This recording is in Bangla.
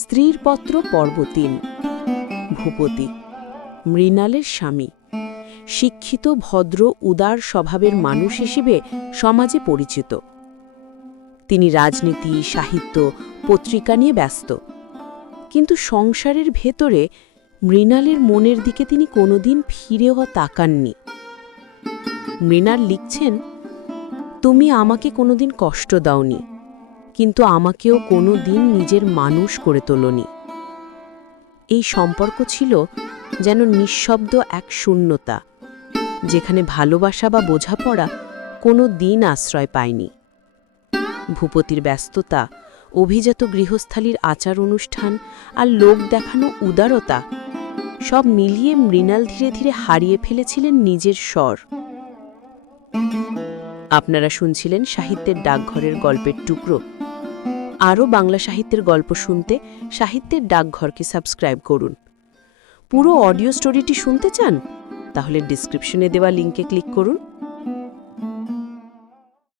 স্ত্রীর পত্র পর্ব তিন। ভূপতি, মৃণালের স্বামী। শিক্ষিত, ভদ্র, উদার স্বভাবের মানুষ হিসেবে সমাজে পরিচিত। তিনি রাজনীতি, সাহিত্য, পত্রিকা নিয়ে ব্যস্ত। কিন্তু সংসারের ভেতরে মৃণালের মনের দিকে তিনি কোনোদিন ফিরেও তাকাননি। মৃণাল লিখছেন, তুমি আমাকে কোনোদিন কষ্ট দাওনি। কিন্তু আমাকেও কোনো দিন নিজের মানুষ করে তোলনি। এই সম্পর্ক ছিল যেন নিঃশব্দ এক শূন্যতা, যেখানে ভালোবাসা বা বোঝাপড়া কোনো দিন আশ্রয় পায়নি। ভূপতির ব্যস্ততা, অভিজাত গৃহস্থালীর আচার অনুষ্ঠান আর লোক দেখানো উদারতা সব মিলিয়ে মৃণাল ধীরে ধীরে হারিয়ে ফেলেছিলেন নিজের স্বর। আপনারা শুনছিলেন সাহিত্যের ডাকঘরের গল্পের টুকরো। আরও বাংলা সাহিত্যের গল্প শুনতে সাহিত্যের ডাকঘরকে সাবস্ক্রাইব করুন। পুরো অডিও স্টোরিটি শুনতে চান? তাহলে ডিসক্রিপশনে দেওয়া লিঙ্কে ক্লিক করুন।